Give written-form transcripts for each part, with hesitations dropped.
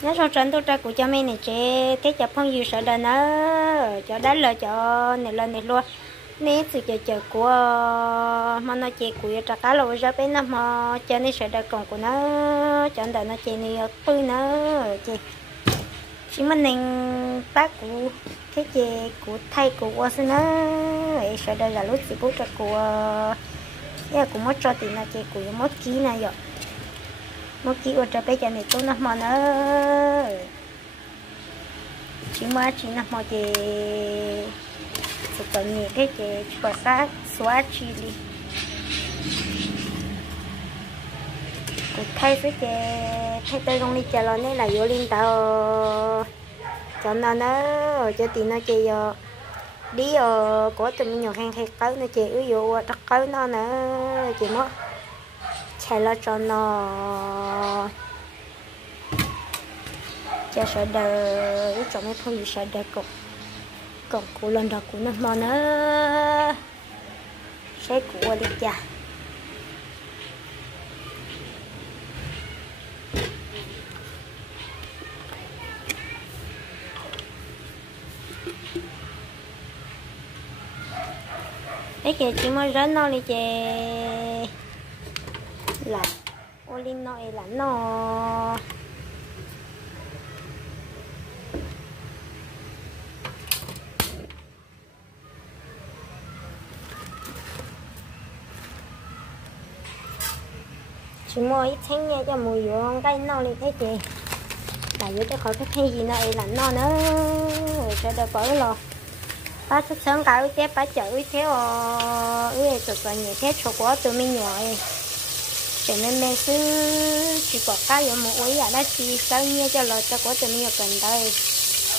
nhớ sau trận tôi ra của cho mình này chế thế cho phong dư sợ đời nó cho đá lời cho này lên này luôn nè sự chờ của mà nó chế của cho cá lâu ra bên nó mà cho nên sợ đời còn của nó cho đời nó chế này bự nó chế chỉ mình nên bác của thế chế của thay của xin nó sợ đời là lúc chỉ bút cho của của mất cho tiền là chế của mất ký này rồi mất ký ở trong bây giờ này tôi nó mà nó chỉ nó mà chế tụi con nhỉ cái chế xóa chi đi thay cái chế thay tôi không đi chờ lo này là vô linh tao cho nó cho tiền nó chế đi của tụi mình nhiều hàng hay tới nó chế ví dụ tất tới nó nữa chỉ mất chạy lo cho nó cho sợ đời trong mấy phong gì sợ đời còn cụ lần đầu của nó mà nó sẽ cụ đi cha cái kia chỉ mới rớt nó đi chè là ô linh nó là nó chỉ mua ít thanh nha cho mùi vô cái nó đi thấy chị là vô cho khỏi cái thay gì nó là nó nữa sẽ được bỏ rồi bác thức sớm cả ước tiếp bác chở ước theo ước tụi con nhiều thế chỗ của tụi mình nhỏ cho nên mình cứ chỉ bỏ cá vô một uống ở đó chỉ sao như cho lời cho của tụi mình cần đây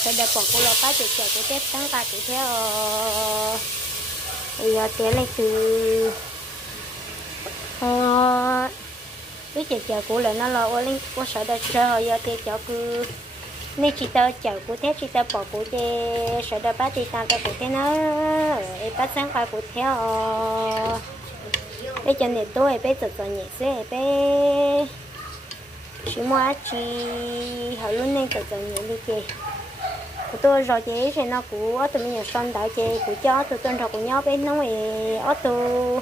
sẽ được bỏ cô là bác chở của tiếp sáng cả tụi theo bây giờ tiến lên từ cái chờ của lại nó là lên có sợ đã chờ giờ thì cho cứ nên chỉ tao chờ của thế chỉ tao bỏ của thế sợ đã bắt thì tao cái của thế nó bắt sáng khai của theo bây giờ này tôi bây giờ còn nhẹ sẽ bây chỉ mua chỉ họ luôn nên giờ nhẹ đi kì của tôi rồi chị thì nó của tụi mình son đạo chị của chó tụi tôi rồi của nhau bên nó thì ở tôi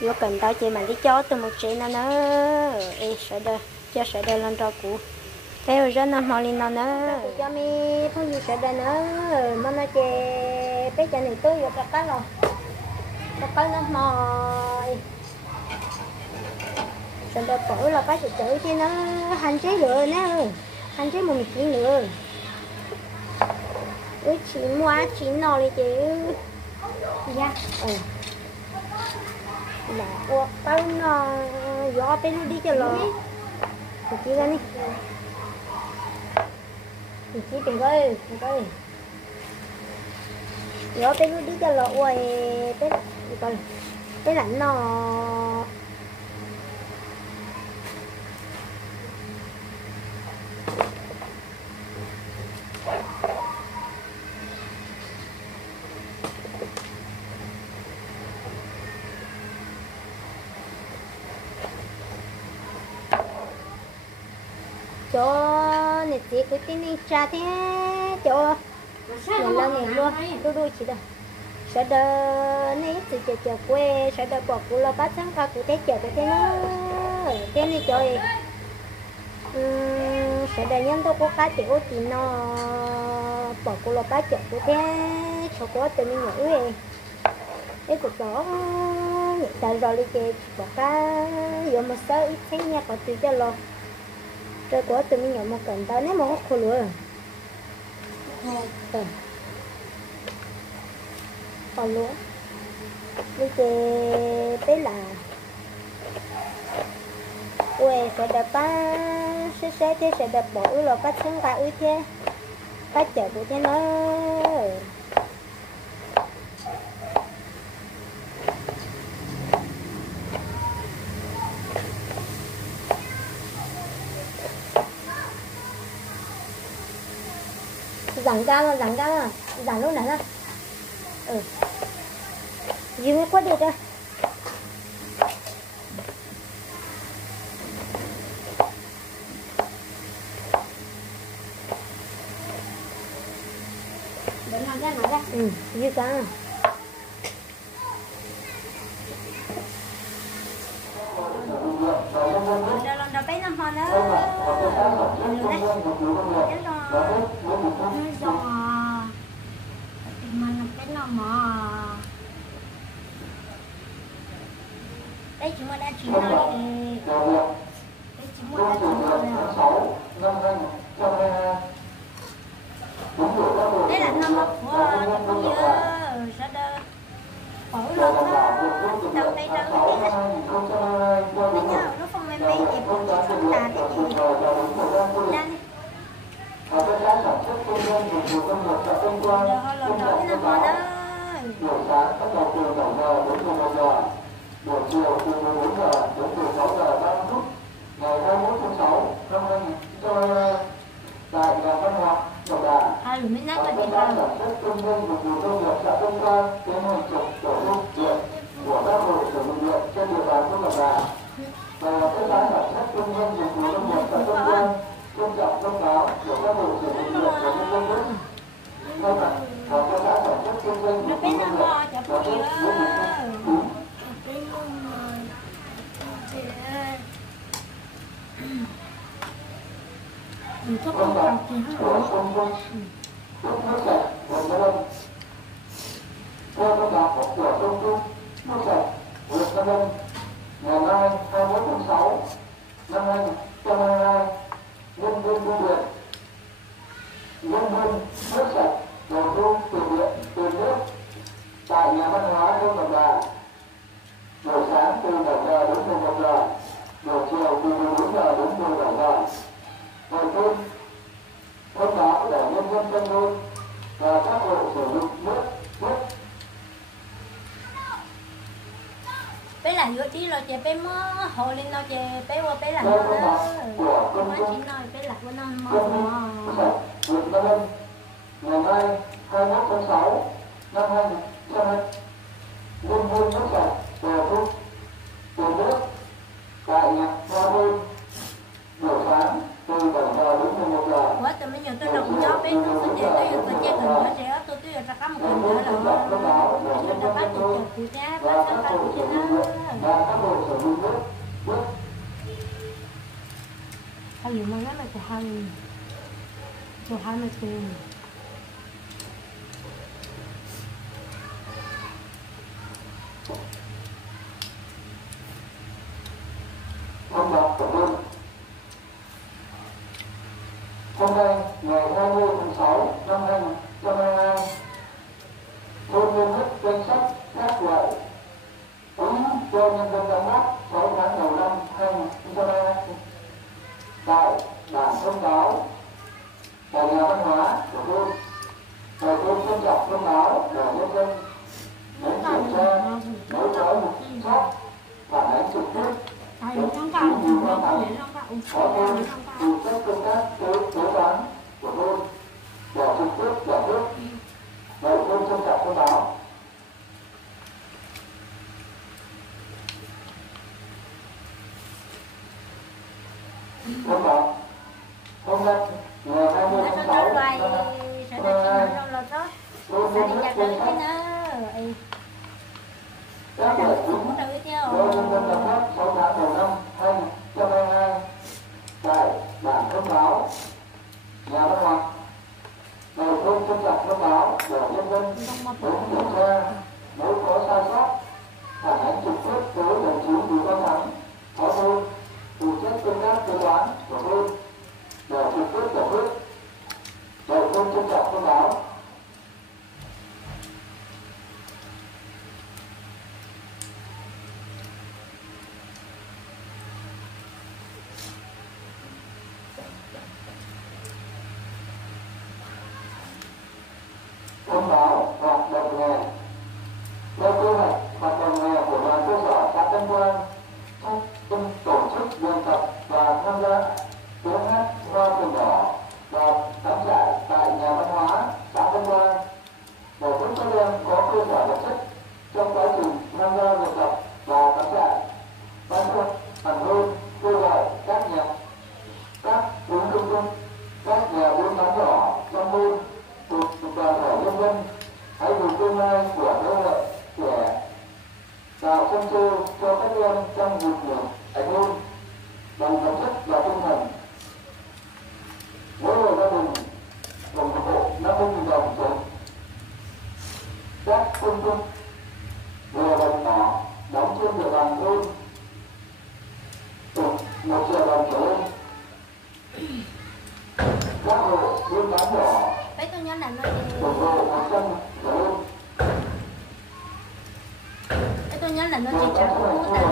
vô cần tao chị mà đi cho từ một chị nó sợ đời cho sợ đời lên cho cụ thế rồi rất nó mò lên nó nữa cho mi không gì sợ đời nữa mà nó chị bây giờ này tôi vô cả cái rồi cả cái nó mò sợ đời cổ là bác sẽ chửi chứ nó hành chế được nữa hành chế một chỉ nữa ui chị mua chị nọ đi chị dạ là ô bao nó gió bên đi cho lo thì chỉ ra đi thì chỉ tiền coi gió bên đi cho lo ôi bên coi cái lạnh nó cho này chị cứ tin đi cha thế cho lần lần này luôn đôi chị đâu sợ đờ này từ chờ quê sợ đờ bỏ cụ là bắt sáng ca cụ thế chờ thế nó thế này trời sợ đờ nhân đâu có cá tiểu thì nó bỏ cụ là bắt chờ cụ thế cho có từ mình nhỏ ấy cái cuộc đó tại rồi đi chơi bỏ cá giờ mà sợ ít thấy nha còn từ cho lo rồi của tụi mình nhận một cẩn tao nếu mà hút khô luôn còn lúa đi chơi tới là ui sẽ đập ba sẽ thế sẽ đập bỏ rồi bắt sáng ta ư thế bắt chở của thế nó giảm lúc này đó gì mới quất được ra ra nói ra. Dư cả. Lần đầu bé năm hòn đó. Luôn đấy. Cái giò. Mà nó bé năm mà. Đây chúng ta đã chín rồi đi. Đây chúng ta đã chín rồi. Đây là năm học của con dưa. Sao đâu. Phổ lợn đó. Đầu tay trắng cái gì. Bây giờ nó không mềm mềm thì bố chị không là cái gì. Ra đi. Giờ họ lợn đó cái năm hòn đó. Buổi sáng bắt đầu từ 7 giờ đến 11 giờ. Buổi chiều từ 14 giờ đến 16 giờ 30 phút. Ngày 21 tháng 6 năm 2022 tại nhà văn hóa Độc Đà. Mình nói Ban cái gì sản xuất kinh doanh dịch vụ nông nghiệp xã Tân Quang tiến hành trồng tổ ươm điện của các hộ sử dụng điện trên địa bàn của Độc Đà. Và cái giá sản xuất kinh doanh dịch vụ nông nghiệp xã Tân Quang trân trọng thông báo của các hộ sử dụng điện của nhân dân nước. Thay mặt và cái giá sản xuất kinh doanh dịch vụ nông nghiệp xã Tân Quang không của công quân nước sạch của nhân dân. Theo thông báo của công ty nước sạch của nhân dân ngày mai 21 tháng 6 năm 2022, nhân viên bưu điện, nhân viên nước sạch đầu thu tiền nước tại nhà văn hóa thôn Độc Đà. Buổi sáng từ 7 giờ đến 11 giờ, buổi chiều từ 14 giờ đến 17 giờ. Đầu tiên, thông báo để nhân dân trong thôn và các hộ sử dụng nước. Bé là vô tí rồi chị bé mơ hồ lên nó chị bé qua bé làm đó. Má chỉ nói bé là của nó mơ. Huyện Tân Lâm, ngày mai 21 tháng 6 năm 2022, nhân viên nước sạch đầu thu tiền nước tại nhà hoa thôn. Buổi sáng từ 7 giờ đến 11 giờ. Quá tụi mình nhớ tôi đồng cho bé nó sẽ để tôi chơi gần nữa sẽ tôi ra cắm gần nữa là tôi đã bắt tôi chụp của cha bắt các bạn của nó. Và các hộ sử dụng nước. Hay mà nó là của hai mươi tiền. Thông báo của thôn. Hôm nay ngày 20 tháng 6 năm 2022, thôn niêm yết danh sách các loại ứng cho nhân dân đóng góp 6 tháng đầu năm 2022 tại bản thông báo tại nhà văn hóa của thôn. Và thôn trân trọng thông báo để nhân dân đến kiểm tra nếu có một sót phản ánh trực tiếp. Có thôn phụ trách công tác kế toán của thôn để trực tiếp giải quyết. Vậy thôn trân trọng thông báo. Thông báo hôm nay ngày 20 tháng 6 năm 2022, thôn niêm yết danh sách các loại ứng do nhân dân đóng góp 6 tháng đầu năm 2022 tại bản thông báo nhà văn hóa. Đầu thôn trân trọng thông báo để nhân dân đến kiểm tra nếu có sai sót phản ánh trực tiếp tới đồng chí Bùi Văn Thắng, phó thôn phụ trách công tác kế toán của thôn để trực tiếp giải quyết. Đầu thôn trân trọng thông báo. Thông báo hoạt động nghề. Theo kế hoạch hoạt động nghề của đoàn cơ sở xã Tân Quang, trong tổ chức luyện tập và tham gia kế hoạch dân trong điều kiện ảnh hưởng bằng vật chất và tinh thần. Mỗi người gia đình ủng hộ 50.000 đồng một các công dân vừa và nhỏ đóng trên địa bàn thôn từ 1 triệu đồng trở lên. Các hộ buôn bán nhỏ Bé tôi nhớ là nó ủng hộ 100 trở lên. Bé tôi nhớ là nó chỉ trả của nó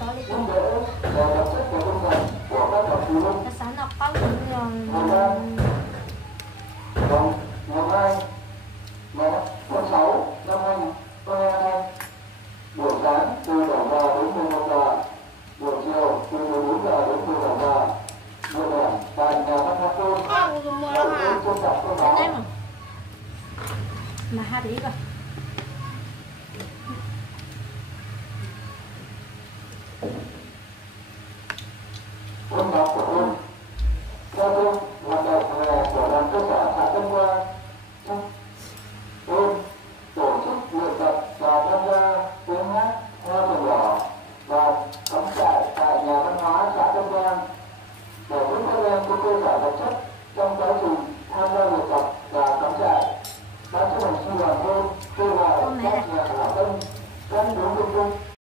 số đi Giúp đỡ và vật chất và tinh thần của các bậc phụ huynh. nó sẵn nó có rồi Vâng, ngày mai tháng 6 năm 2022, buổi sáng từ 7 giờ đến 11 giờ, buổi chiều từ 14 giờ đến 17 giờ, địa điểm tại nhà văn hóa thôn. Trân trọng thông báo mà hai đi rồi. Thông báo của thôn. Theo thôn, hoạt động của đoàn cơ sở xã Tân Hoa thôn tổ chức luyện tập và tham gia tiếng hát hoa tuồng đỏ và cắm trại tại nhà văn hóa xã Tân Hoa để giúp các em có cơ sở vật chất